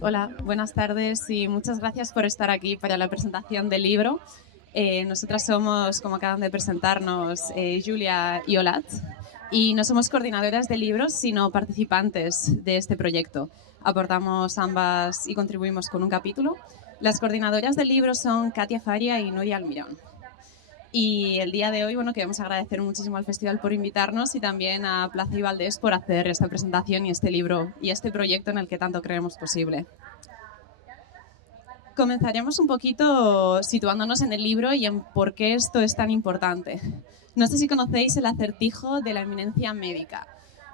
Hola, buenas tardes y muchas gracias por estar aquí para la presentación del libro. Nosotras somos, como acaban de presentarnos, Julia y Olat, y no somos coordinadoras del libro, sino participantes de este proyecto. Aportamos ambas y contribuimos con un capítulo. Las coordinadoras del libro son Katia Faria y Nuria Almirón. Y el día de hoy, bueno, queremos agradecer muchísimo al festival por invitarnos y también a Plaza y Valdés por hacer esta presentación y este libro y este proyecto en el que tanto creemos posible. Comenzaremos un poquito situándonos en el libro y en por qué esto es tan importante. No sé si conocéis el acertijo de la eminencia médica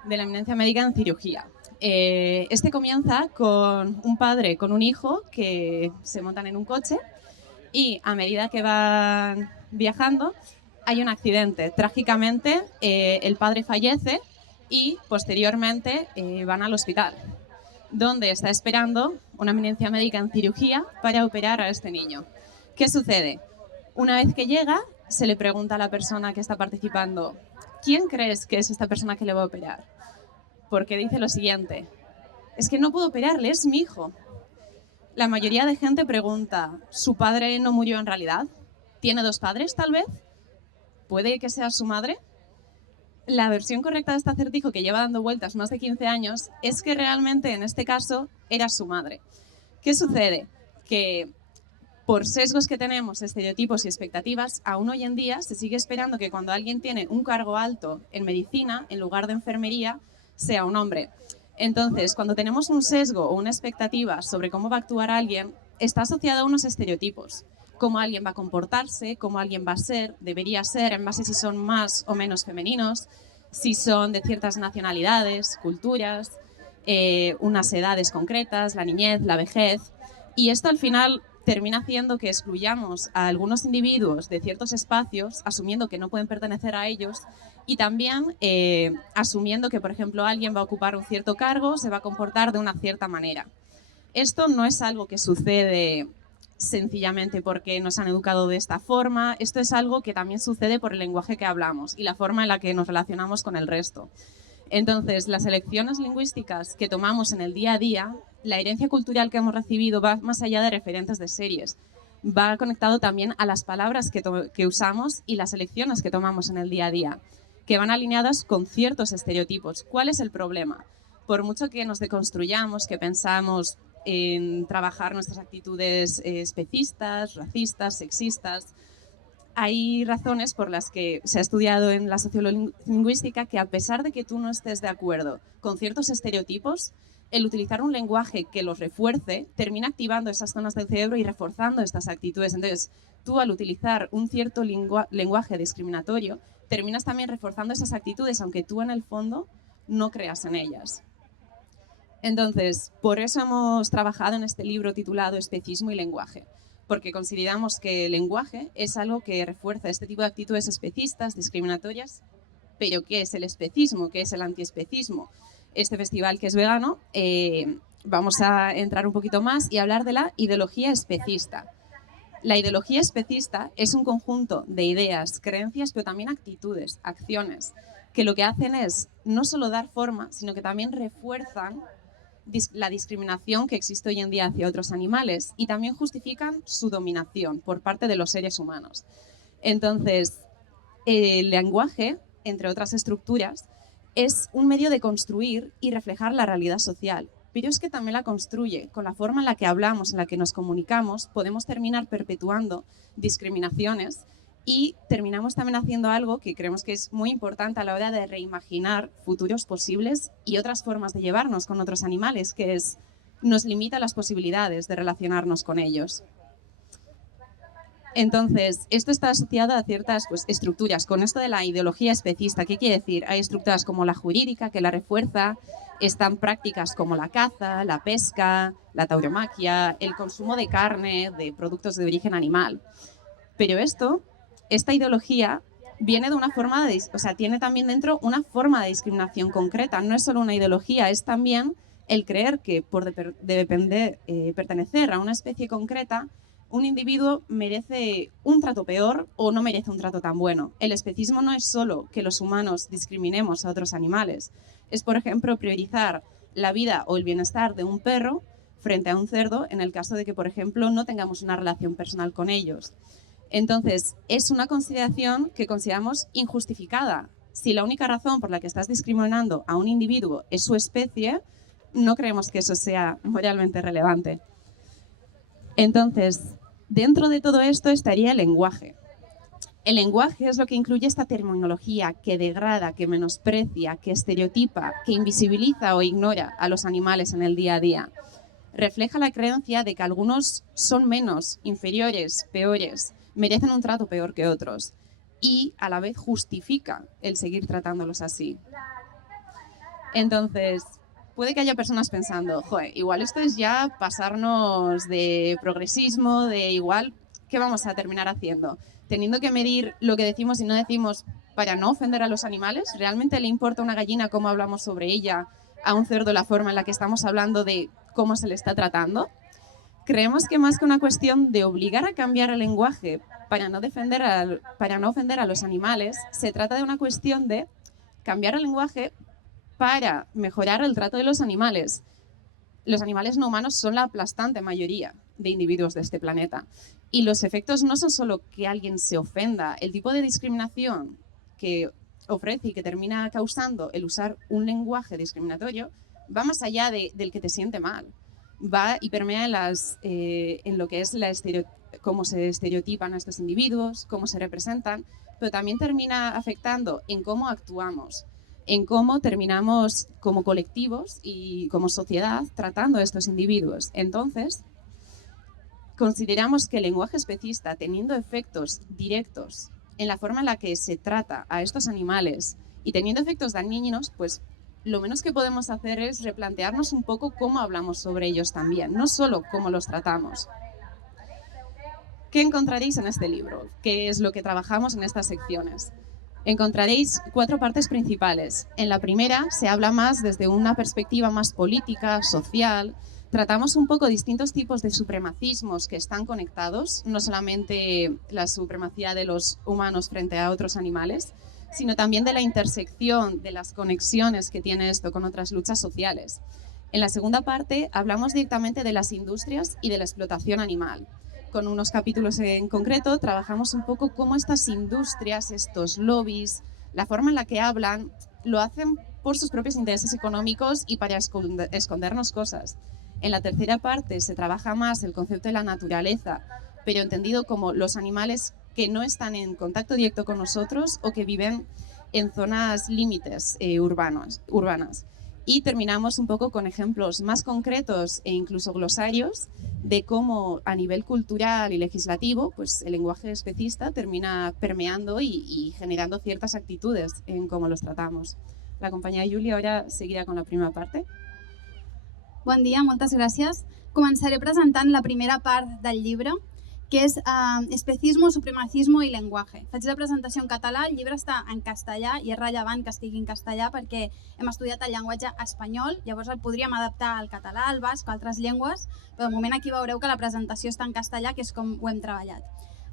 en cirugía. Este comienza con un padre con un hijo que se montan en un coche y a medida que van viajando hay un accidente. Trágicamente el padre fallece y posteriormente van al hospital, donde está esperando una eminencia médica en cirugía para operar a este niño. ¿Qué sucede? Una vez que llega, se le pregunta a la persona que está participando, ¿quién crees que es esta persona que le va a operar? Porque dice lo siguiente, es que no puedo operarle, es mi hijo. La mayoría de gente pregunta, ¿su padre no murió en realidad? ¿Tiene dos padres, tal vez? ¿Puede que sea su madre? La versión correcta de este acertijo, que lleva dando vueltas más de 15 años, es que realmente en este caso era su madre. ¿Qué sucede? Que por sesgos que tenemos, estereotipos y expectativas, aún hoy en día se sigue esperando que cuando alguien tiene un cargo alto en medicina, en lugar de enfermería, sea un hombre. Entonces, cuando tenemos un sesgo o una expectativa sobre cómo va a actuar alguien, está asociado a unos estereotipos. Cómo alguien va a comportarse, cómo alguien va a ser, debería ser, en base a si son más o menos femeninos, si son de ciertas nacionalidades, culturas, unas edades concretas, la niñez, la vejez. Y esto al final termina haciendo que excluyamos a algunos individuos de ciertos espacios, asumiendo que no pueden pertenecer a ellos, y también asumiendo que, por ejemplo, alguien va a ocupar un cierto cargo, se va a comportar de una cierta manera. Esto no es algo que sucede sencillamente porque nos han educado de esta forma, esto es algo que también sucede por el lenguaje que hablamos y la forma en la que nos relacionamos con el resto. Entonces, las elecciones lingüísticas que tomamos en el día a día, la herencia cultural que hemos recibido va más allá de referentes de series, va conectado también a las palabras que usamos y las elecciones que tomamos en el día a día, que van alineadas con ciertos estereotipos. ¿Cuál es el problema? Por mucho que nos deconstruyamos, que pensamos en trabajar nuestras actitudes especistas, racistas, sexistas, hay razones por las que se ha estudiado en la sociolingüística que a pesar de que tú no estés de acuerdo con ciertos estereotipos, el utilizar un lenguaje que los refuerce termina activando esas zonas del cerebro y reforzando estas actitudes. Entonces, tú al utilizar un cierto lenguaje discriminatorio, terminas también reforzando esas actitudes, aunque tú en el fondo no creas en ellas. Entonces, por eso hemos trabajado en este libro titulado Especismo y lenguaje, porque consideramos que el lenguaje es algo que refuerza este tipo de actitudes especistas, discriminatorias. Pero ¿qué es el especismo? ¿Qué es el antiespecismo? Este festival, que es vegano, vamos a entrar un poquito más y hablar de la ideología especista. La ideología especista es un conjunto de ideas, creencias, pero también actitudes, acciones, que lo que hacen es no solo dar forma, sino que también refuerzan la discriminación que existe hoy en día hacia otros animales y también justifican su dominación por parte de los seres humanos. Entonces, el lenguaje, entre otras estructuras, es un medio de construir y reflejar la realidad social, pero es que también la construye. Con la forma en la que hablamos, en la que nos comunicamos, podemos terminar perpetuando discriminaciones y terminamos también haciendo algo que creemos que es muy importante a la hora de reimaginar futuros posibles y otras formas de llevarnos con otros animales, que es nos limita las posibilidades de relacionarnos con ellos. Entonces, esto está asociado a ciertas estructuras. Con esto de la ideología especista, ¿qué quiere decir? Hay estructuras como la jurídica, que la refuerza, están prácticas como la caza, la pesca, la tauromaquia, el consumo de carne, de productos de origen animal. Pero esta ideología viene de una forma tiene también dentro una forma de discriminación concreta. No es solo una ideología, es también el creer que por pertenecer a una especie concreta, un individuo merece un trato peor o no merece un trato tan bueno. El especismo no es solo que los humanos discriminemos a otros animales. Es, por ejemplo, priorizar la vida o el bienestar de un perro frente a un cerdo en el caso de que, por ejemplo, no tengamos una relación personal con ellos. Entonces, es una consideración que consideramos injustificada. Si la única razón por la que estás discriminando a un individuo es su especie, no creemos que eso sea moralmente relevante. Entonces, dentro de todo esto estaría el lenguaje. El lenguaje es lo que incluye esta terminología que degrada, que menosprecia, que estereotipa, que invisibiliza o ignora a los animales en el día a día. Refleja la creencia de que algunos son menos, inferiores, peores, merecen un trato peor que otros y a la vez justifica el seguir tratándolos así. Entonces, puede que haya personas pensando, joder, igual esto es ya pasarnos de progresismo, de igual, ¿qué vamos a terminar haciendo? Teniendo que medir lo que decimos y no decimos para no ofender a los animales, ¿realmente le importa a una gallina cómo hablamos sobre ella, a un cerdo la forma en la que estamos hablando de cómo se le está tratando? Creemos que más que una cuestión de obligar a cambiar el lenguaje para no ofender a los animales, se trata de una cuestión de cambiar el lenguaje para mejorar el trato de los animales. Los animales no humanos son la aplastante mayoría de individuos de este planeta. Y los efectos no son solo que alguien se ofenda, el tipo de discriminación que ofrece y que termina causando el usar un lenguaje discriminatorio va más allá del que te siente mal. Va y permea en lo que es cómo se estereotipan a estos individuos, cómo se representan, pero también termina afectando en cómo actuamos, en cómo terminamos como colectivos y como sociedad tratando a estos individuos. Entonces, consideramos que el lenguaje especista, teniendo efectos directos en la forma en la que se trata a estos animales y teniendo efectos dañinos, pues lo menos que podemos hacer es replantearnos un poco cómo hablamos sobre ellos también, no solo cómo los tratamos. ¿Qué encontraréis en este libro? ¿Qué es lo que trabajamos en estas secciones? Encontraréis 4 partes principales. En la primera se habla más desde una perspectiva más política, social. Tratamos un poco distintos tipos de supremacismos que están conectados, no solamente la supremacía de los humanos frente a otros animales, sino también de la intersección, de las conexiones que tiene esto con otras luchas sociales. En la segunda parte hablamos directamente de las industrias y de la explotación animal. Con unos capítulos en concreto trabajamos un poco cómo estas industrias, estos lobbies, la forma en la que hablan, lo hacen por sus propios intereses económicos y para escondernos cosas. En la tercera parte se trabaja más el concepto de la naturaleza, pero entendido como los animales que no están en contacto directo con nosotros o que viven en zonas límites urbanas. Y terminamos un poco con ejemplos más concretos e incluso glosarios de cómo a nivel cultural y legislativo pues el lenguaje especista termina permeando y generando ciertas actitudes en cómo los tratamos. La compañera Julia ahora seguirà con la primera parte. Bon dia, moltes gràcies. Començaré presentant la primera part del llibre, que és Especismo, Supremacismo i Lenguaje. Faig la presentació en català, el llibre està en castellà i és rellevant que estigui en castellà perquè hem estudiat el llenguatge espanyol, llavors el podríem adaptar al català, al basc, a altres llengües, però de moment aquí veureu que la presentació està en castellà, que és com ho hem treballat.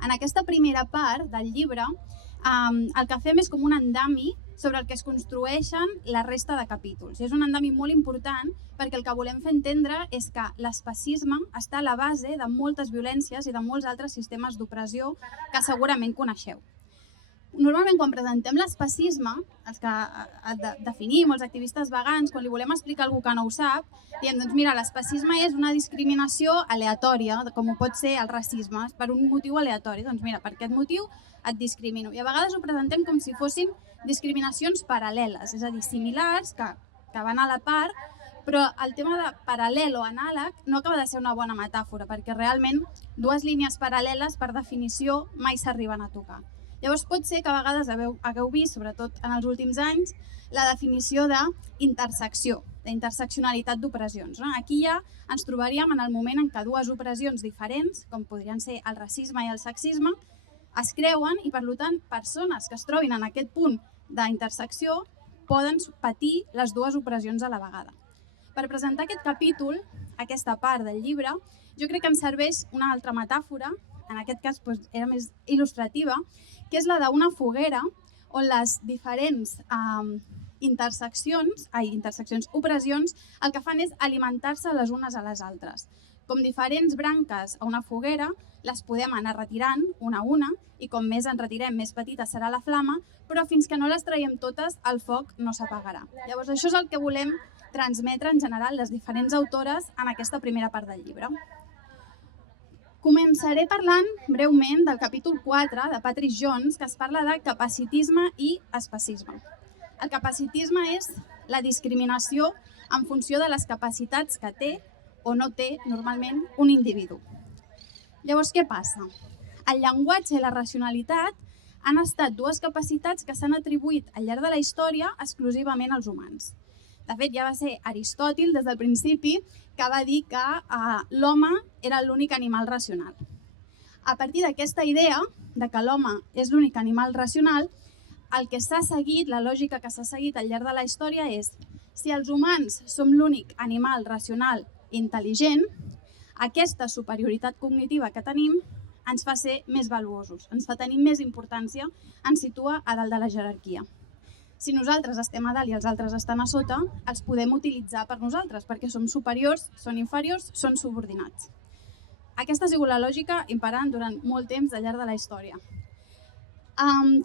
En aquesta primera part del llibre, el que fem és com un andami sobre el que es construeixen la resta de capítols. I és un andami molt important perquè el que volem fer entendre és que l'especisme està a la base de moltes violències i de molts altres sistemes d'opressió que segurament coneixeu. Normalment, quan presentem l'especisme, els que definim, els activistes vegans, quan li volem explicar a algú que no ho sap, diem, doncs mira, l'especisme és una discriminació aleatòria, com ho pot ser el racisme, per un motiu aleatori. Doncs mira, per aquest motiu et discrimino. I a vegades ho presentem com si fossin discriminacions paral·leles, és a dir, similars, que van a la part, però el tema de paral·lel o anàleg no acaba de ser una bona metàfora, perquè realment dues línies paral·leles, per definició, mai s'arriben a tocar. Llavors pot ser que a vegades hagueu vist, sobretot en els últims anys, la definició d'intersecció, d'interseccionalitat d'opressions. Aquí ja ens trobaríem en el moment en què dues opressions diferents, com podrien ser el racisme i el sexisme, es creuen i, per tant, persones que es trobin en aquest punt d'intersecció poden patir les dues opressions a la vegada. Per presentar aquest capítol, aquesta part del llibre, jo crec que em serveix una altra metàfora, en aquest cas era més il·lustrativa, que és la d'una foguera on les diferents opressions, el que fan és alimentar-se les unes a les altres. Com diferents branques a una foguera, les podem anar retirant una a una i com més en retirem, més petita serà la flama, però fins que no les traiem totes, el foc no s'apagarà. Llavors, això és el que volem transmetre en general les diferents autores en aquesta primera part del llibre. Començaré parlant breument del capítol 4 de Patrice Jones, que es parla de capacitisme i especisme. El capacitisme és la discriminació en funció de les capacitats que té o no té normalment un individu. Llavors, què passa? El llenguatge i la racionalitat han estat dues capacitats que s'han atribuït al llarg de la història exclusivament als humans. De fet, ja va ser Aristòtil, des del principi, que va dir que l'home era l'únic animal racional. A partir d'aquesta idea de que l'home és l'únic animal racional, el que s'ha seguit, la lògica que s'ha seguit al llarg de la història és si els humans som l'únic animal racional intel·ligent, aquesta superioritat cognitiva que tenim ens fa ser més valuosos, ens fa tenir més importància, ens situa a dalt de la jerarquia. Si nosaltres estem a dalt i els altres estan a sota, els podem utilitzar per nosaltres, perquè som superiors, són inferiors, són subordinats. Aquesta ha sigut la lògica imperant durant molt temps al llarg de la història.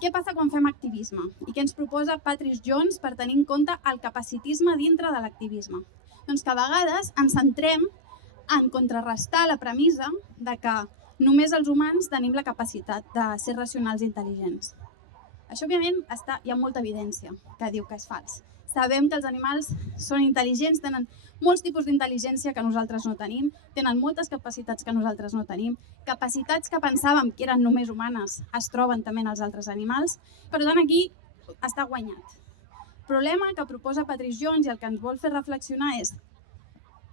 Què passa quan fem activisme? I què ens proposa Patrice Jones per tenir en compte el capacitisme dintre de l'activisme? Doncs que a vegades ens centrem en contrarrestar la premissa de que només els humans tenim la capacitat de ser racionals i intel·ligents. Això, òbviament, hi ha molta evidència que diu que és fals. Sabem que els animals són intel·ligents, tenen molts tipus d'intel·ligència que nosaltres no tenim, tenen moltes capacitats que nosaltres no tenim, capacitats que pensàvem que eren només humanes es troben també en els altres animals, per tant aquí està guanyat. El problema que proposa Patrice Jones i el que ens vol fer reflexionar és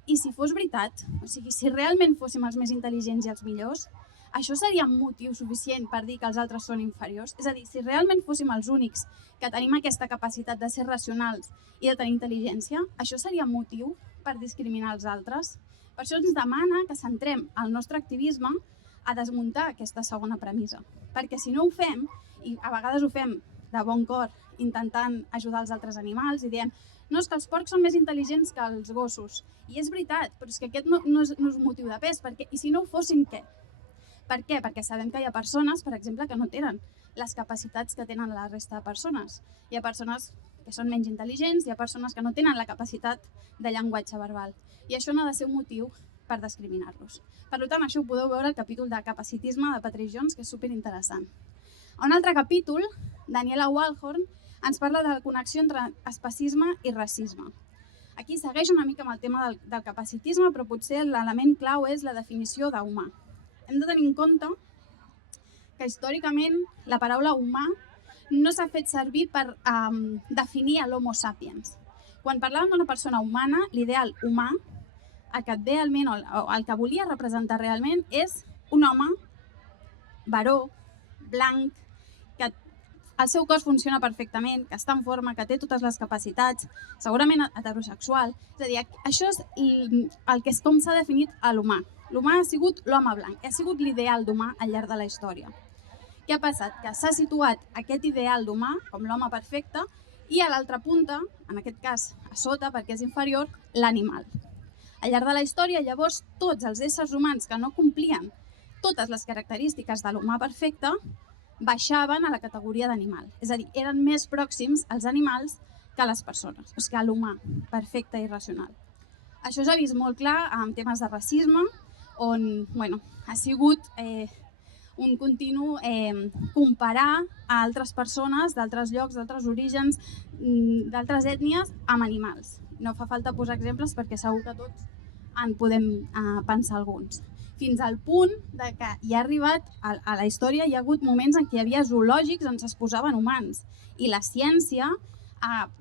i si fos veritat, o sigui, si realment fóssim els més intel·ligents i els millors, això seria un motiu suficient per dir que els altres són inferiors? És a dir, si realment fóssim els únics que tenim aquesta capacitat de ser racionals i de tenir intel·ligència, això seria motiu per discriminar els altres? Per això ens demana que centrem el nostre activisme a desmuntar aquesta segona premissa. Perquè si no ho fem, i a vegades ho fem de bon cor intentant ajudar els altres animals i diem no, és que els porcs són més intel·ligents que els gossos. I és veritat, però és que aquest no és motiu de pes. I si no ho fossin, què? Per què? Perquè sabem que hi ha persones, per exemple, que no tenen les capacitats que tenen la resta de persones. Hi ha persones que són menys intel·ligents, hi ha persones que no tenen la capacitat de llenguatge verbal. I això no ha de ser un motiu per discriminar-los. Per tant, això ho podeu veure al capítol de capacitisme de Patrice Jones, que és superinteressant. A un altre capítol, Daniela Walhorn ens parla de la connexió entre especisme i racisme. Aquí segueix una mica amb el tema del capacitisme, però potser l'element clau és la definició d'humà. Hem de tenir en compte que històricament la paraula humà no s'ha fet servir per definir l'homo sapiens. Quan parlàvem d'una persona humana, l'ideal humà, el que et ve alment, o el que volia representar realment, és un home baró, blanc, que el seu cos funciona perfectament, que està en forma, que té totes les capacitats, segurament heterosexual. És a dir, això és el que és com s'ha definit a l'humà. L'humà ha sigut l'home blanc, ha sigut l'ideal d'humà al llarg de la història. Què ha passat? Que s'ha situat aquest ideal d'humà com l'home perfecte i a l'altra punta, en aquest cas a sota perquè és inferior, l'animal. Al llarg de la història, llavors, tots els éssers humans que no complien totes les característiques de l'humà perfecte baixaven a la categoria d'animal. És a dir, eren més pròxims als animals que a les persones, que a l'humà perfecte i racional. Això s'ha vist molt clar en temes de racisme, on ha sigut un continu comparar a altres persones d'altres llocs, d'altres orígens, d'altres ètnies amb animals. No fa falta posar exemples perquè segur que tots en podem pensar alguns. Fins al punt que hi ha arribat a la història, hi ha hagut moments en què hi havia zoològics on es posaven humans i la ciència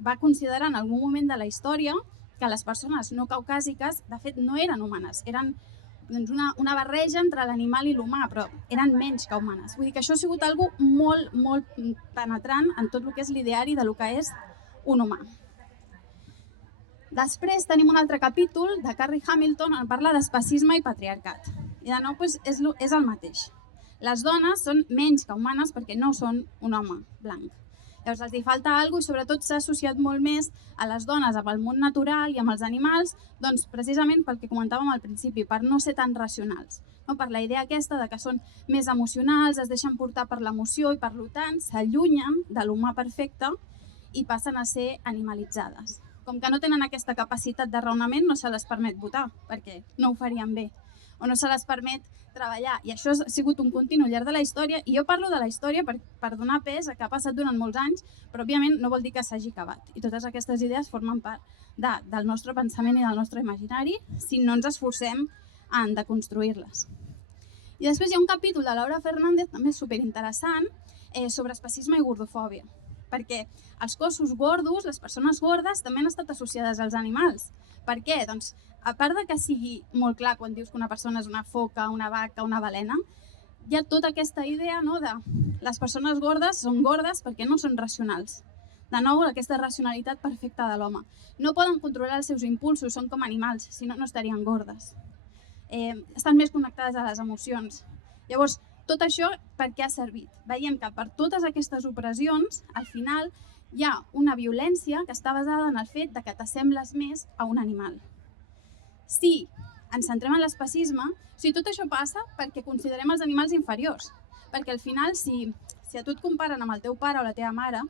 va considerar en algun moment de la història que les persones no caucàsiques de fet no eren humanes, eren una barreja entre l'animal i l'humà, però eren menys que humanes. Vull dir que això ha sigut una cosa molt, molt penetrant en tot el que és l'ideari del que és un humà. Després tenim un altre capítol de Carrie Hamilton on parla d'especisme i patriarcat. I de nou és el mateix. Les dones són menys que humanes perquè no són un home blanc. Llavors els hi falta alguna cosa i sobretot s'ha associat molt més a les dones amb el món natural i amb els animals, doncs precisament pel que comentàvem al principi, per no ser tan racionals, no? Per la idea aquesta de que són més emocionals, es deixen portar per l'emoció i per tant s'allunyen de l'humà perfecte i passen a ser animalitzades. Com que no tenen aquesta capacitat de raonament, no se les permet votar, perquè no ho farien bé, o no se les permet treballar. I això ha sigut un continu al llarg de la història, i jo parlo de la història per donar pes a que ha passat durant molts anys, però òbviament no vol dir que s'hagi acabat. I totes aquestes idees formen part del nostre pensament i del nostre imaginari si no ens esforcem en deconstruir-les. I després hi ha un capítol de Laura Fernández, també superinteressant, sobre especisme i gordofòbia, perquè els cossos gordos, les persones gordes, també han estat associades als animals. Per què? Doncs, a part de que sigui molt clar quan dius que una persona és una foca, una vaca, una balena, hi ha tota aquesta idea, no, de les persones gordes són gordes perquè no són racionals. De nou, aquesta racionalitat perfecta de l'home. No poden controlar els seus impulsos, són com animals, si no, no estarien gordes. Estan més connectades a les emocions. Llavors, tot això per què ha servit? Veiem que per totes aquestes opressions, al final, hi ha una violència que està basada en el fet de que t'assembles més a un animal. Si ens centrem en l'especisme, tot això passa perquè considerem els animals inferiors. Perquè al final, si a tu et comparen amb el teu pare o la teva mare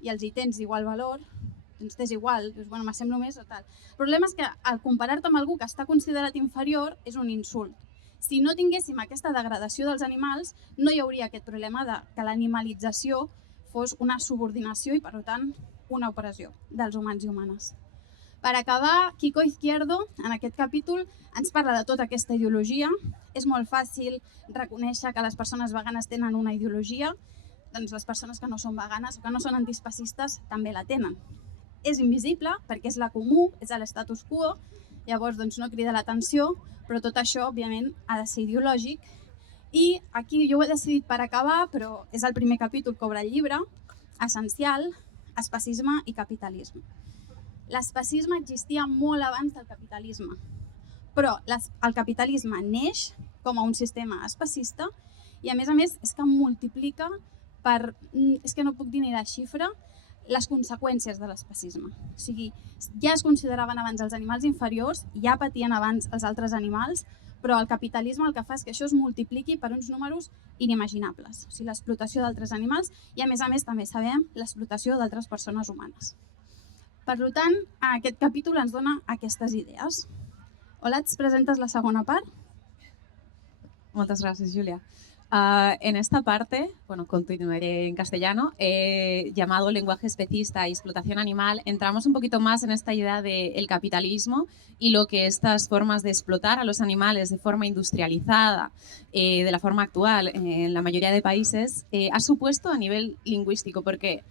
i els hi tens igual valor, doncs t'és igual, dius, bueno, m'assemblo més o tal. El problema és que al comparar-te amb algú que està considerat inferior és un insult. Si no tinguéssim aquesta degradació dels animals, no hi hauria aquest problema de que l'animalització fos una subordinació i, per tant, una opressió dels humans i humanes. Per acabar, Kiko Izquierdo, en aquest capítol, ens parla de tota aquesta ideologia. És molt fàcil reconèixer que les persones veganes tenen una ideologia, doncs les persones que no són veganes o que no són antiespecistes també la tenen. És invisible perquè és la comú, és l'estatus quo, llavors doncs, no crida l'atenció, però tot això, òbviament, ha de ser ideològic. I aquí jo ho he decidit per acabar, però és el primer capítol que obre el llibre, essencial, especisme i capitalisme. L'especisme existia molt abans del capitalisme, però el capitalisme neix com a un sistema especista i, a més, és que multiplica per, és que no puc dir ni la xifra, les conseqüències de l'especisme. O sigui, ja es consideraven abans els animals inferiors, ja patien abans els altres animals, però el capitalisme el que fa és que això es multipliqui per uns números inimaginables. O sigui, l'explotació d'altres animals i, a més, també sabem l'explotació d'altres persones humanes. Per tant, aquest capítol ens dona aquestes idees. Hola, ¿ens presentes la segona part? Muchas gracias, Julia. En esta parte, bueno, continuaré en castellano, llamado lenguaje especista y explotación animal, entramos un poquito más en esta idea del capitalismo y lo que estas formas de explotar a los animales de forma industrializada, de la forma actual en la mayoría de países, ha supuesto a nivel lingüístico, porque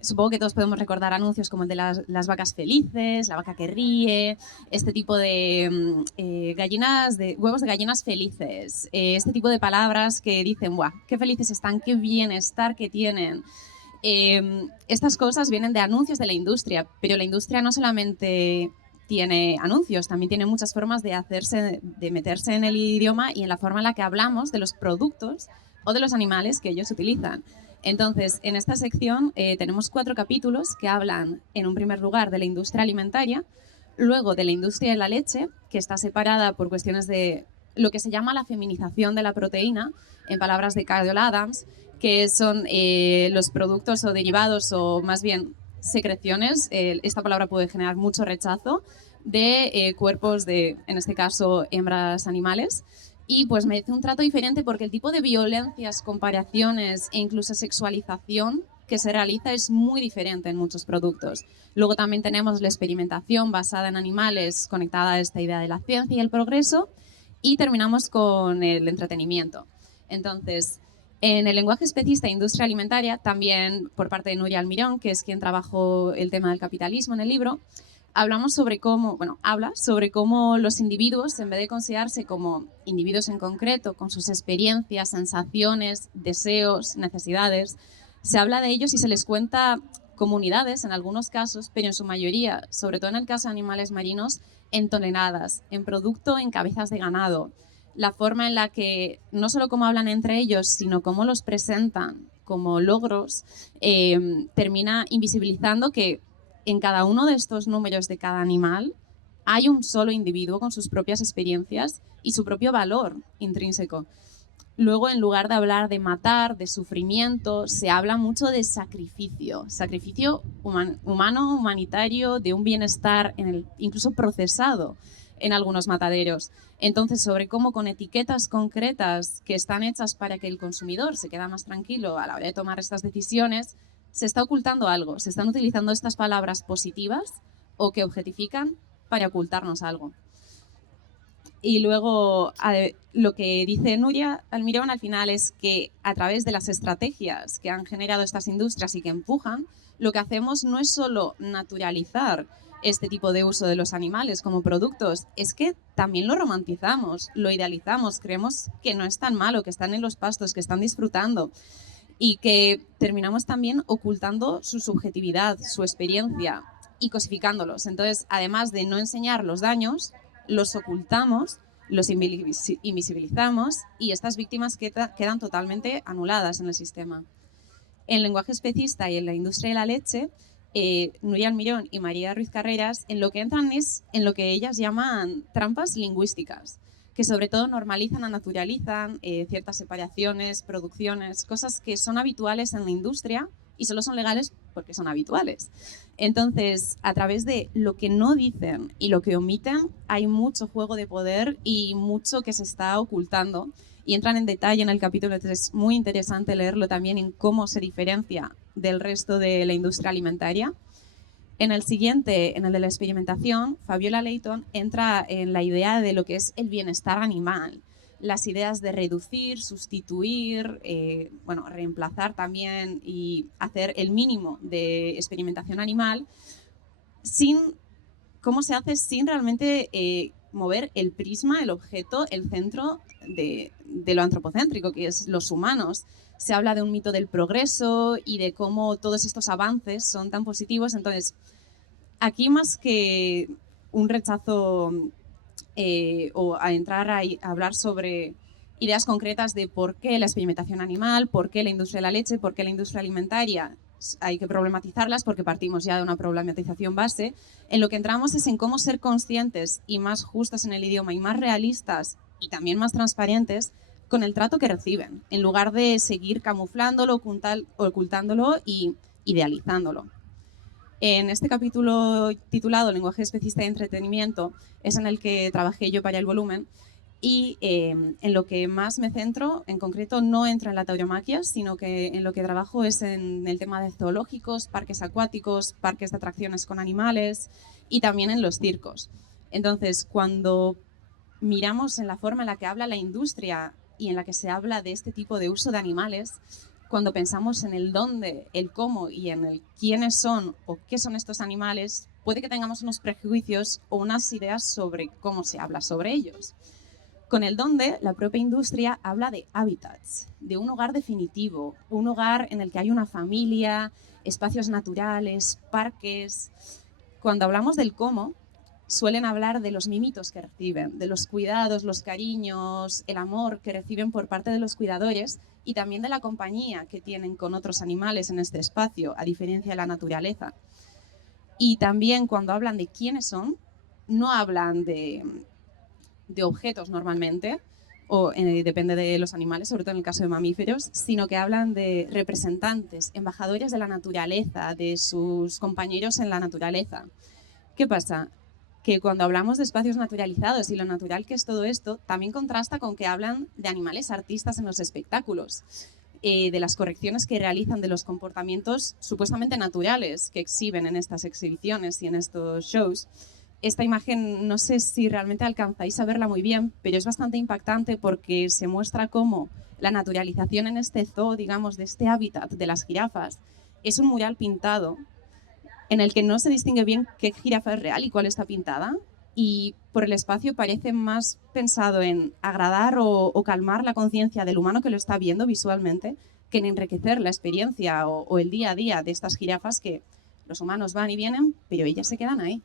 supongo que todos podemos recordar anuncios como el de las vacas felices, la vaca que ríe, este tipo de huevos de gallinas felices, este tipo de palabras que dicen, ¡buah, qué felices están, qué bienestar que tienen! Estas cosas vienen de anuncios de la industria, pero la industria no solamente tiene anuncios, también tiene muchas formas de meterse en el idioma y en la forma en la que hablamos de los productos o de los animales que ellos utilizan. Entonces, en esta sección tenemos 4 capítulos que hablan, en un primer lugar, de la industria alimentaria, luego de la industria de la leche, que está separada por cuestiones de lo que se llama la feminización de la proteína, en palabras de Carol Adams, que son los productos o derivados, o más bien secreciones, esta palabra puede generar mucho rechazo, de cuerpos de, en este caso, hembras animales. Y pues merece un trato diferente porque el tipo de violencias, comparaciones e incluso sexualización que se realiza es muy diferente en muchos productos. Luego también tenemos la experimentación basada en animales conectada a esta idea de la ciencia y el progreso. Y terminamos con el entretenimiento. Entonces, en el lenguaje especista e industria alimentaria, también por parte de Nuria Almirón, que es quien trabajó el tema del capitalismo en el libro, habla sobre cómo los individuos, en vez de considerarse como individuos en concreto, con sus experiencias, sensaciones, deseos, necesidades, se habla de ellos y se les cuenta comunidades en algunos casos, pero en su mayoría, sobre todo en el caso de animales marinos, en toneladas, en producto, en cabezas de ganado. La forma en la que, no solo cómo hablan entre ellos, sino cómo los presentan, como logros, termina invisibilizando que en cada uno de estos números de cada animal hay un solo individuo con sus propias experiencias y su propio valor intrínseco. Luego, en lugar de hablar de matar, de sufrimiento, se habla mucho de sacrificio humano, humanitario, de un bienestar incluso procesado en algunos mataderos. Entonces, sobre cómo con etiquetas concretas que están hechas para que el consumidor se quede más tranquilo a la hora de tomar estas decisiones, se está ocultando algo, se están utilizando estas palabras positivas o que objetifican para ocultarnos algo. Y luego lo que dice Nuria Almirón al final es que a través de las estrategias que han generado estas industrias y que empujan, lo que hacemos no es solo naturalizar este tipo de uso de los animales como productos, es que también lo romantizamos, lo idealizamos, creemos que no es tan malo, que están en los pastos, que están disfrutando y que terminamos también ocultando su subjetividad, su experiencia y cosificándolos. Entonces, además de no enseñar los daños, los ocultamos, los invisibilizamos y estas víctimas quedan totalmente anuladas en el sistema. En lenguaje especista y en la industria de la leche, Nuria Almirón y María Ruiz Carreras en lo que entran es en lo que ellas llaman trampas lingüísticas, que sobre todo normalizan o naturalizan ciertas separaciones, producciones, cosas que son habituales en la industria y solo son legales porque son habituales. Entonces, a través de lo que no dicen y lo que omiten, hay mucho juego de poder y mucho que se está ocultando. Y entran en detalle en el capítulo, es muy interesante leerlo también en cómo se diferencia del resto de la industria alimentaria. En el siguiente, en el de la experimentación, Fabiola Leighton entra en la idea de lo que es el bienestar animal, las ideas de reducir, sustituir, reemplazar también y hacer el mínimo de experimentación animal, cómo se hace sin realmente mover el prisma, el objeto, el centro de lo antropocéntrico, que es los humanos. Se habla de un mito del progreso y de cómo todos estos avances son tan positivos. Entonces, aquí más que un rechazo o a entrar a hablar sobre ideas concretas de por qué la experimentación animal, por qué la industria de la leche, por qué la industria alimentaria, hay que problematizarlas porque partimos ya de una problematización base. En lo que entramos es en cómo ser conscientes y más justas en el idioma y más realistas y también más transparentes con el trato que reciben, en lugar de seguir camuflándolo, ocultándolo y idealizándolo. En este capítulo titulado Lenguaje especista de entretenimiento es en el que trabajé yo para el volumen y en lo que más me centro, en concreto no entro en la tauromaquia, sino que en lo que trabajo es en el tema de zoológicos, parques acuáticos, parques de atracciones con animales y también en los circos. Entonces, cuando miramos en la forma en la que habla la industria y en la que se habla de este tipo de uso de animales, cuando pensamos en el dónde, el cómo y en el quiénes son o qué son estos animales, puede que tengamos unos prejuicios o unas ideas sobre cómo se habla sobre ellos. Con el dónde, la propia industria habla de hábitats, de un hogar definitivo, un hogar en el que hay una familia, espacios naturales, parques. Cuando hablamos del cómo, suelen hablar de los mimitos que reciben, de los cuidados, los cariños, el amor que reciben por parte de los cuidadores y también de la compañía que tienen con otros animales en este espacio, a diferencia de la naturaleza. Y también cuando hablan de quiénes son, no hablan de objetos normalmente, o depende de los animales, sobre todo en el caso de mamíferos, sino que hablan de representantes, embajadores de la naturaleza, de sus compañeros en la naturaleza. ¿Qué pasa? Que cuando hablamos de espacios naturalizados y lo natural que es todo esto, también contrasta con que hablan de animales artistas en los espectáculos, de las correcciones que realizan de los comportamientos supuestamente naturales que exhiben en estas exhibiciones y en estos shows. Esta imagen no sé si realmente alcanzáis a verla muy bien, pero es bastante impactante porque se muestra cómo la naturalización en este zoo, digamos, de este hábitat de las jirafas, es un mural pintado en el que no se distingue bien qué jirafa es real y cuál está pintada, y por el espacio parece más pensado en agradar o calmar la conciencia del humano que lo está viendo visualmente que en enriquecer la experiencia o el día a día de estas jirafas que los humanos van y vienen, pero ellas se quedan ahí.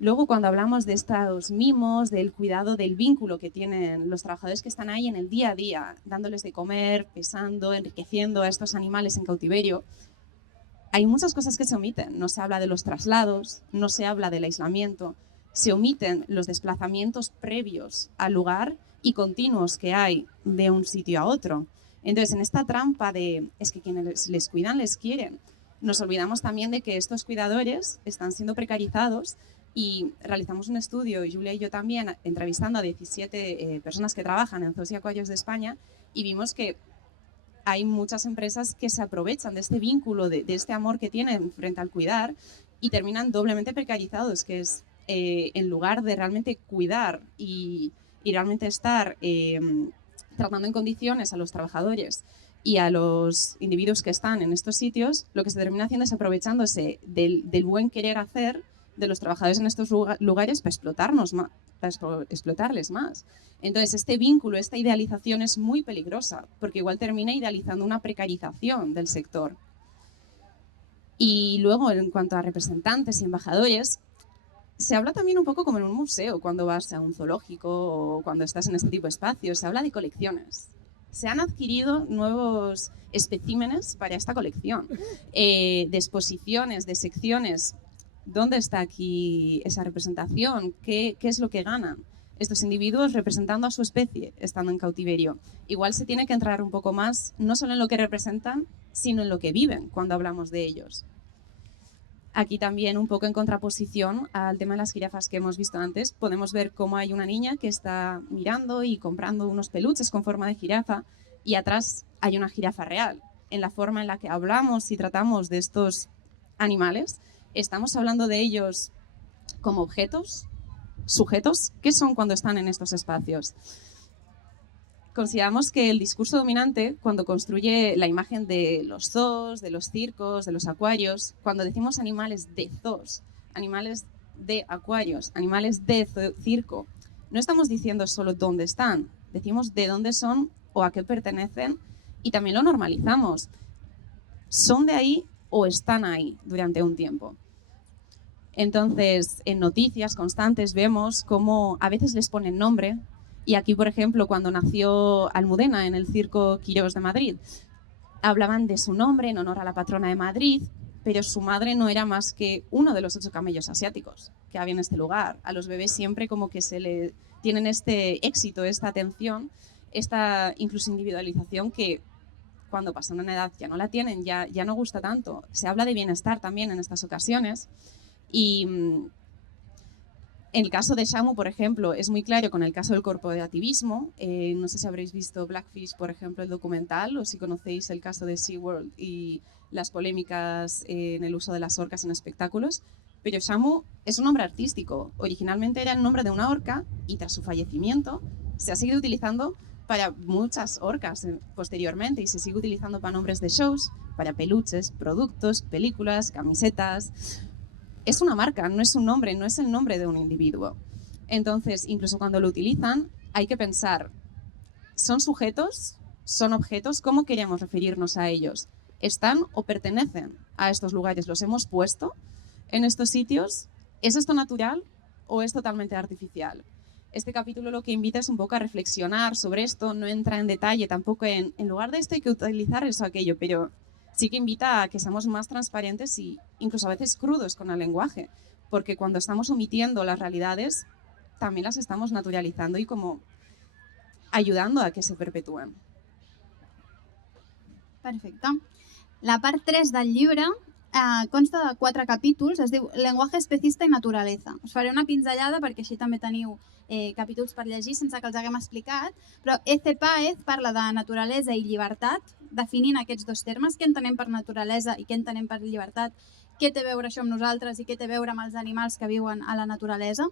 Luego, cuando hablamos de estos mimos, del cuidado del vínculo que tienen los trabajadores que están ahí en el día a día, dándoles de comer, pesando, enriqueciendo a estos animales en cautiverio, hay muchas cosas que se omiten. No se habla de los traslados, no se habla del aislamiento, se omiten los desplazamientos previos al lugar y continuos que hay de un sitio a otro. Entonces, en esta trampa de es que quienes les cuidan les quieren, nos olvidamos también de que estos cuidadores están siendo precarizados y realizamos un estudio, Julia y yo también, entrevistando a 17 personas que trabajan en zoos y acuarios de España, y vimos que hay muchas empresas que se aprovechan de este vínculo, de este amor que tienen frente al cuidar y terminan doblemente precarizados, que es en lugar de realmente cuidar y realmente estar tratando en condiciones a los trabajadores y a los individuos que están en estos sitios, lo que se termina haciendo es aprovechándose del buen querer hacer de los trabajadores en estos lugares para explotarles más. Entonces, este vínculo, esta idealización es muy peligrosa, porque igual termina idealizando una precarización del sector. Y luego, en cuanto a representantes y embajadores, se habla también un poco como en un museo, cuando vas a un zoológico o cuando estás en este tipo de espacios, se habla de colecciones. Se han adquirido nuevos especímenes para esta colección, de exposiciones, de secciones. ¿Dónde está aquí esa representación? ¿Qué es lo que ganan estos individuos representando a su especie estando en cautiverio? Igual se tiene que entrar un poco más, no solo en lo que representan, sino en lo que viven cuando hablamos de ellos. Aquí también, un poco en contraposición al tema de las jirafas que hemos visto antes, podemos ver cómo hay una niña que está mirando y comprando unos peluches con forma de jirafa y atrás hay una jirafa real. En la forma en la que hablamos y tratamos de estos animales, estamos hablando de ellos como objetos, sujetos. ¿Qué son cuando están en estos espacios? Consideramos que el discurso dominante, cuando construye la imagen de los zoos, de los circos, de los acuarios, cuando decimos animales de zoos, animales de acuarios, animales de circo, no estamos diciendo solo dónde están, decimos de dónde son o a qué pertenecen y también lo normalizamos. Son de ahí o están ahí durante un tiempo. Entonces, en noticias constantes vemos cómo a veces les ponen nombre. Y aquí, por ejemplo, cuando nació Almudena en el Circo Quirós de Madrid, hablaban de su nombre en honor a la patrona de Madrid, pero su madre no era más que uno de los 8 camellos asiáticos que había en este lugar. A los bebés siempre como que se le tienen este éxito, esta atención, esta incluso individualización que cuando pasan una edad ya no la tienen, ya no gusta tanto. Se habla de bienestar también en estas ocasiones y en el caso de Shamu, por ejemplo, es muy claro con el caso del corporativismo. No sé si habréis visto Blackfish, por ejemplo, el documental, o si conocéis el caso de SeaWorld y las polémicas en el uso de las orcas en espectáculos. Pero Shamu es un nombre artístico. Originalmente era el nombre de una orca y tras su fallecimiento se ha seguido utilizando para muchas orcas posteriormente y se sigue utilizando para nombres de shows, para peluches, productos, películas, camisetas. Es una marca, no es un nombre, no es el nombre de un individuo. Entonces, incluso cuando lo utilizan, hay que pensar, ¿son sujetos? ¿Son objetos? ¿Cómo queremos referirnos a ellos? ¿Están o pertenecen a estos lugares? ¿Los hemos puesto en estos sitios? ¿Es esto natural o es totalmente artificial? Este capítulo lo que invita es un poco a reflexionar sobre esto, no entra en detalle tampoco en lugar de esto hay que utilizar eso o aquello, pero sí que invita a que seamos más transparentes y incluso a veces crudos con el lenguaje, porque cuando estamos omitiendo las realidades, también las estamos naturalizando y como ayudando a que se perpetúen. Perfecte. La part 3 del llibre consta de 4 capítols, es diu Lenguaje especista i naturaleza. Us faré una pinzellada perquè així també teniu capítols per llegir sense que els haguem explicat, però Ece Páez parla de naturalesa i llibertat, definint aquests dos termes, què entenem per naturalesa i què entenem per llibertat, què té a veure això amb nosaltres i què té a veure amb els animals que viuen a la naturalesa.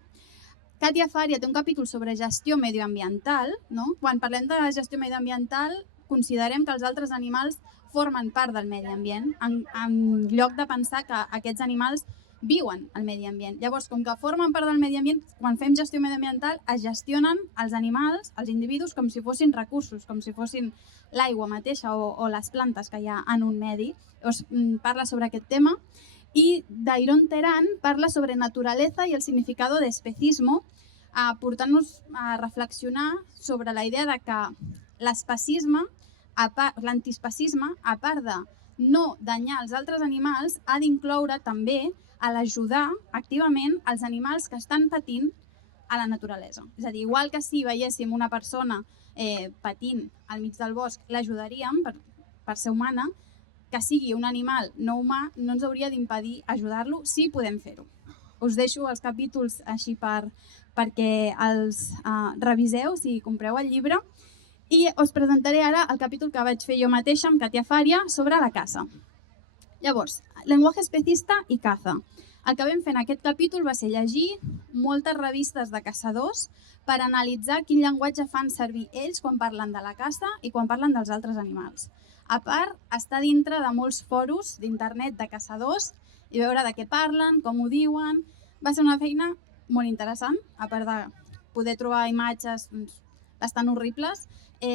Katia Faria té un capítol sobre gestió medioambiental, no? Quan parlem de gestió medioambiental considerem que els altres animals formen part del medi ambient, en lloc de pensar que aquests animals viuen al medi ambient. Llavors, com que formen part del medi ambient, quan fem gestió mediambiental es gestionen els animals, els individus, com si fossin recursos, com si fossin l'aigua mateixa o les plantes que hi ha en un medi. Llavors, parla sobre aquest tema I Dairon Teran parla sobre naturaleza i el significado de especismo, portant-nos a reflexionar sobre la idea de que l'antispecisme, a part de no danyar els altres animals, ha d'incloure també a l'ajudar activament els animals que estan patint a la naturalesa. És a dir, igual que si veiéssim una persona patint al mig del bosc, l'ajudaríem per ser humana, que sigui un animal no humà no ens hauria d'impedir ajudar-lo si podem fer-ho. Us deixo els capítols així perquè els reviseu si compreu el llibre i us presentaré ara el capítol que vaig fer jo mateixa amb Katia Faria sobre la caça. Llavors, llenguatge especista i caza. El que vam fer en aquest capítol va ser llegir moltes revistes de caçadors per analitzar quin llenguatge fan servir ells quan parlen de la caça i quan parlen dels altres animals. A part, estar dintre de molts foros d'internet de caçadors i veure de què parlen, com ho diuen. Va ser una feina molt interessant, a part de poder trobar imatges bastant horribles,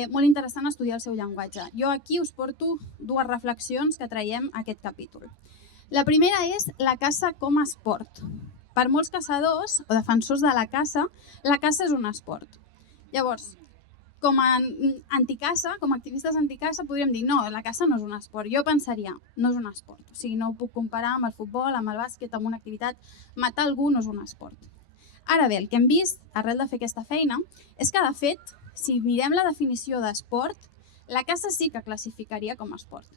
molt interessant estudiar el seu llenguatge. Jo aquí us porto dues reflexions que traiem a aquest capítol. La primera és la caça com a esport. Per molts caçadors o defensors de la caça és un esport. Llavors, com a anticaça, com a activistes anticaça, podríem dir no, la caça no és un esport. Jo pensaria, no és un esport. O sigui, no ho puc comparar amb el futbol, amb el bàsquet, amb una activitat. Matar algú no és un esport. Ara bé, el que hem vist, arrel de fer aquesta feina, és que, de fet, si mirem la definició d'esport, la caça sí que classificaria com a esport.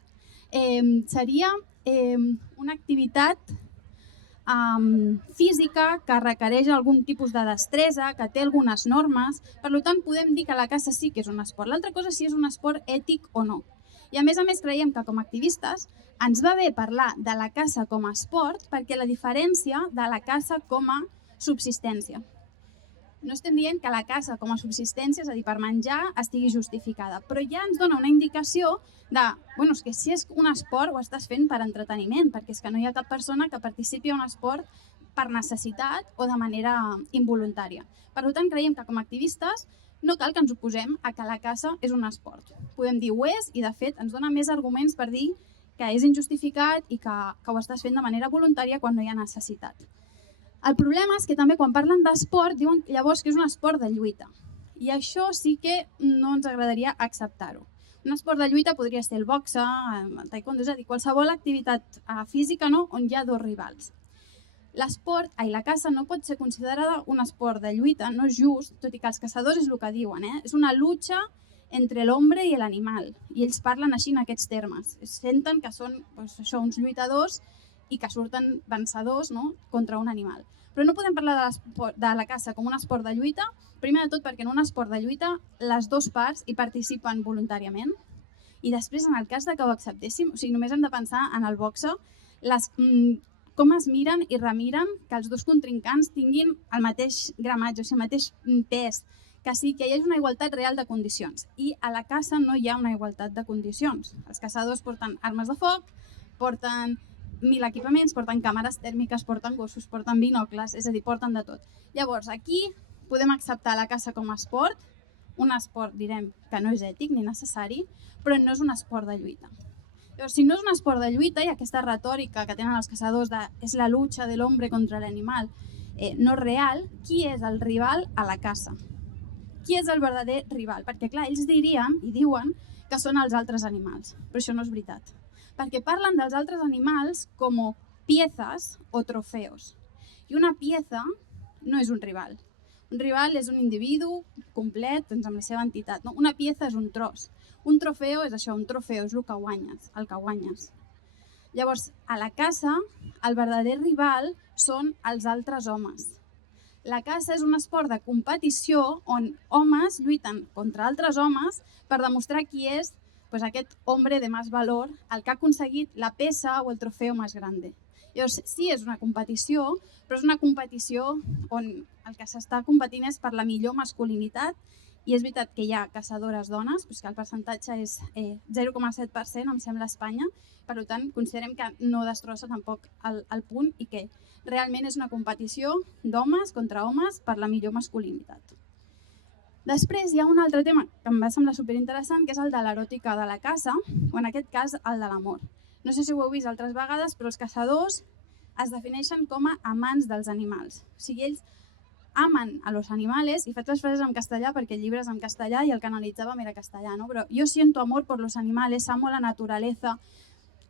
Seria una activitat física que requereix algun tipus de destresa, que té algunes normes. Per tant, podem dir que la caça sí que és un esport. L'altra cosa és si és un esport ètic o no. I a més creiem que com a activistes ens va bé parlar de la caça com a esport perquè la diferència de la caça com a subsistència. No estem dient que la caça com a subsistència, és a dir, per menjar, estigui justificada, però ja ens dona una indicació de, bueno, és que si és un esport ho estàs fent per entreteniment, perquè és que no hi ha cap persona que participi en un esport per necessitat o de manera involuntària. Per tant, creiem que com a activistes no cal que ens oposem a que la caça és un esport. Podem dir ho és i, de fet, ens dona més arguments per dir que és injustificat i que ho estàs fent de manera voluntària quan no hi ha necessitat. El problema és que també quan parlen d'esport diuen llavors que és un esport de lluita. I això sí que no ens agradaria acceptar-ho. Un esport de lluita podria ser el boxe, el taekwondo, és a dir, qualsevol activitat física on hi ha dos rivals. La caça no pot ser considerada un esport de lluita, no és just, tot i que els caçadors és el que diuen, és una lucha entre l'home i l'animal. I ells parlen així en aquests termes. Senten que són uns lluitadors i que surten vencedors contra un animal. Però no podem parlar de la caça com un esport de lluita, primer de tot perquè en un esport de lluita les dues parts hi participen voluntàriament i després, en el cas que ho acceptéssim, o sigui, només hem de pensar en el boxe, com es miren i remiren que els dos contrincants tinguin el mateix gramatge, o sigui, el mateix pes, que sí que hi hagi una igualtat real de condicions. I a la caça no hi ha una igualtat de condicions. Els caçadors porten armes de foc, porten 1.000 equipaments, porten càmeres tèrmiques, porten gossos, porten binocles, és a dir, porten de tot. Llavors, aquí podem acceptar la caça com a esport, un esport, direm, que no és ètic ni necessari, però no és un esport de lluita. Llavors, si no és un esport de lluita i aquesta retòrica que tenen els caçadors de és la lucha del hombre contra l'animal no és real, qui és el rival a la caça? Qui és el verdader rival? Perquè, clar, ells dirien i diuen que són els altres animals, però això no és veritat. Perquè parlen dels altres animals com piezas o trofeos. I una pieza no és un rival. Un rival és un individu complet, amb la seva entitat. Una pieza és un tros. Un trofeo és això, un trofeo és el que guanyes. Llavors, a la caça, el verdader rival són els altres homes. La caça és un esport de competició on homes lluiten contra altres homes per demostrar qui és aquest hombre de més valor, el que ha aconseguit la peça o el trofeu més gran. Llavors, sí, és una competició, però és una competició on el que s'està competint és per la millor masculinitat, i és veritat que hi ha caçadores dones, que el percentatge és 0,7%, em sembla, a Espanya, per tant, considerem que no destrossa tampoc el punt i que realment és una competició d'homes contra homes per la millor masculinitat. Després hi ha un altre tema que em va semblar superinteressant, que és el de l'eròtica de la caça, o en aquest cas el de l'amor. No sé si ho heu vist altres vegades, però els caçadors es defineixen com a amants dels animals. O sigui, ells amen a los animales, i faig les frases en castellà perquè el llibre és en castellà i el que analitzàvem era castellà, no? Però yo siento amor por los animales, amo la naturaleza.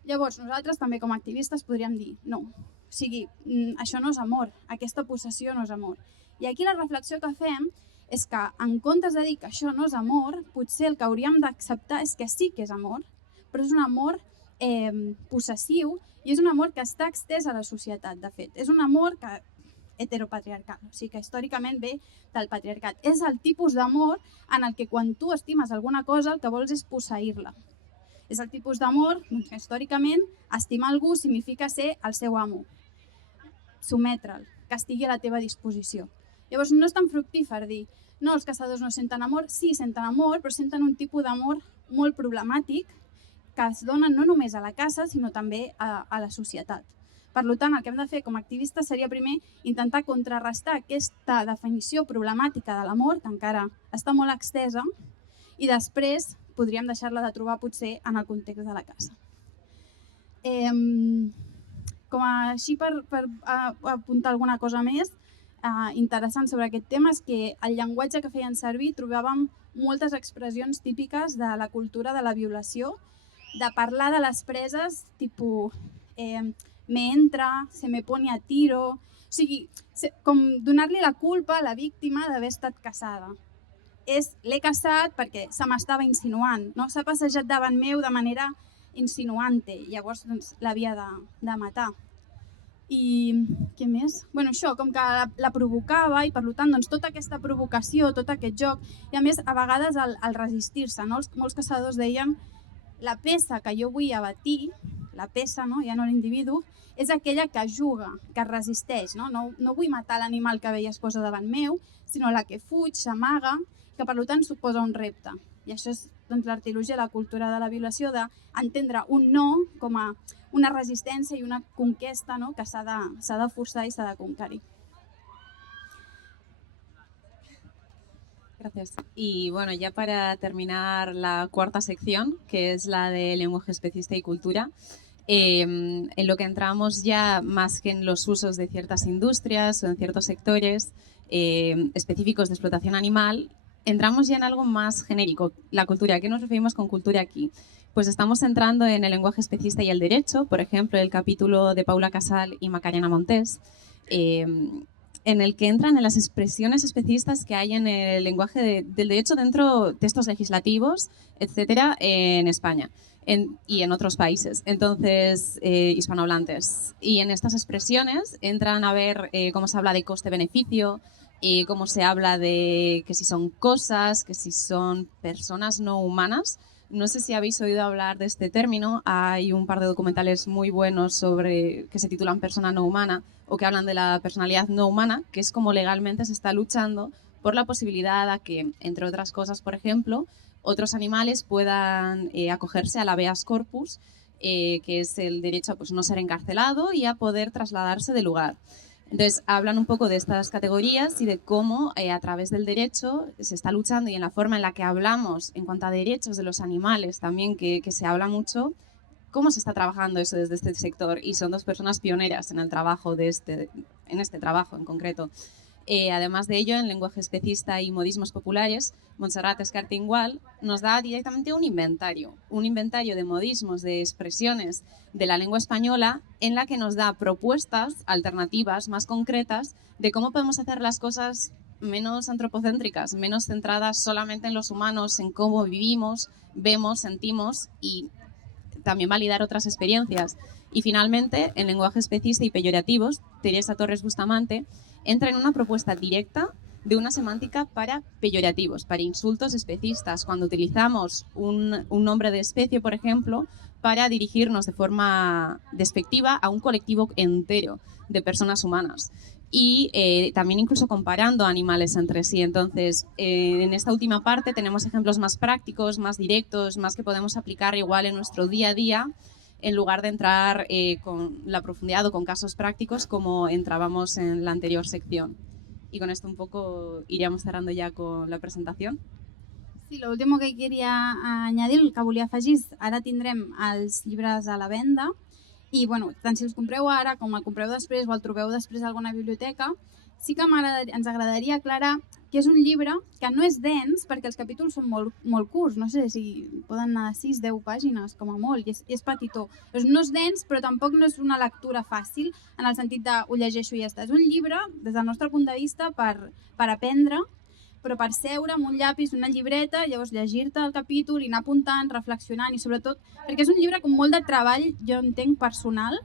Llavors, nosaltres també com a activistes podríem dir, no, o sigui, això no és amor, aquesta possessió no és amor. I aquí la reflexió que fem és que en comptes de dir que això no és amor, potser el que hauríem d'acceptar és que sí que és amor, però és un amor possessiu i és un amor que està extès a la societat, de fet. És un amor heteropatriarcal, o sigui que històricament ve del patriarcat. És el tipus d'amor en el que quan tu estimes alguna cosa el que vols és posseir-la. És el tipus d'amor que històricament estimar algú significa ser el seu amo, sometre'l, que estigui a la teva disposició. Llavors no és tan fructífer dir no, els caçadors no senten amor, sí, senten amor, però senten un tipus d'amor molt problemàtic que es donen no només a la caça, sinó també a la societat. Per tant, el que hem de fer com a activistes seria primer intentar contrarrestar aquesta definició problemàtica de l'amor, que encara està molt extesa, i després podríem deixar-la de trobar potser en el context de la caça. Com així per apuntar alguna cosa més interessant sobre aquest tema és que el llenguatge que feien servir trobàvem moltes expressions típiques de la cultura de la violació, de parlar de les preses, tipus me entra, se me pone a tiro, o sigui, com donar-li la culpa a la víctima d'haver estat caçada. L'he caçat perquè se m'estava insinuant, no? S'ha passejat davant meu de manera insinuante, llavors l'havia de matar. I què més? Bueno, això, com que la provocava i per tant tota aquesta provocació, tot aquest joc, i a més a vegades el resistir-se, molts caçadors deien la peça que jo vull abatir, la peça, ja no l'individu, és aquella que juga, que resisteix. No vull matar l'animal que ve i es posa davant meu, sinó la que fuig, s'amaga, que per tant suposa un repte. I això és l'artilugia, la cultura de la violació, d'entendre un no com a una resistència i una conquesta que s'ha de forçar i s'ha de conquerir. Gracias. Y bueno, ya para terminar la cuarta sección, que es la de lenguaje especista y cultura, en lo que entramos ya más que en los usos de ciertas industrias o en ciertos sectores específicos de explotación animal, entramos ya en algo más genérico, la cultura. ¿A qué nos referimos con cultura aquí? Pues estamos entrando en el lenguaje especista y el derecho, por ejemplo, el capítulo de Paula Casal y Macarena Montés, en el que entran en las expresiones especistas que hay en el lenguaje del derecho dentro de textos legislativos, etcétera, en España y en otros países, entonces hispanohablantes. Y en estas expresiones entran a ver cómo se habla de coste-beneficio, cómo se habla de que si son cosas, que si son personas no humanas. No sé si habéis oído hablar de este término, hay un par de documentales muy buenos que se titulan Persona no humana o que hablan de la personalidad no humana, que es como legalmente se está luchando por la posibilidad de que, entre otras cosas, por ejemplo, otros animales puedan acogerse al habeas corpus, que es el derecho a no ser encarcelado y a poder trasladarse de lugar. Entonces, hablan un poco de estas categorías y de cómo a través del derecho se está luchando y en la forma en la que hablamos en cuanto a derechos de los animales también, que se habla mucho, cómo se está trabajando eso desde este sector. Y son dos personas pioneras en el trabajo en este trabajo en concreto. Además de ello, en lenguaje especista y modismos populares, Montserrat Escartingual nos da directamente un inventario de modismos, de expresiones de la lengua española, en la que nos da propuestas alternativas más concretas de cómo podemos hacer las cosas menos antropocéntricas, menos centradas solamente en los humanos, en cómo vivimos, vemos, sentimos y también validar otras experiencias. Y finalmente, en lenguaje especista y peyorativos, Teresa Torres Bustamante entra en una propuesta directa de una semántica para peyorativos, para insultos especistas, cuando utilizamos un nombre de especie, por ejemplo, para dirigirnos de forma despectiva a un colectivo entero de personas humanas. Y también incluso comparando animales entre sí. Entonces, en esta última parte tenemos ejemplos más prácticos, más directos, más que podemos aplicar igual en nuestro día a día, en lugar de entrar con la profundidad o con casos prácticos como entrábamos en la anterior sección. Y con esto un poco iríamos cerrando ya con la presentación. Sí, l'últim que queria añadir, el que volia afegir, ara tindrem els llibres a la venda I bueno, tant si els compreu ara com el compreu després o el trobeu després a alguna biblioteca, sí que ens agradaria aclarar que és un llibre que no és dens perquè els capítols són molt curts, no sé si poden anar de 6-10 pàgines com a molt, i és petitó. Doncs no és dens, però tampoc no és una lectura fàcil en el sentit de ho llegeixo i ja està. És un llibre, des del nostre punt de vista, per aprendre, però per seure amb un llapis, una llibreta, llavors llegir-te el capítol i anar apuntant, reflexionant i sobretot perquè és un llibre com molt de treball, jo entenc, personal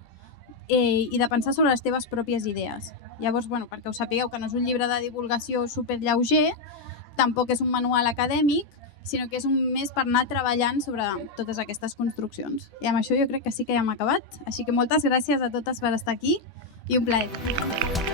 i de pensar sobre les teves pròpies idees. Llavors, bueno, perquè ho sapigueu que no és un llibre de divulgació superlleuger, tampoc és un manual acadèmic, sinó que és més per anar treballant sobre totes aquestes construccions. I amb això jo crec que sí que ja hem acabat, així que moltes gràcies a totes per estar aquí i un plaer.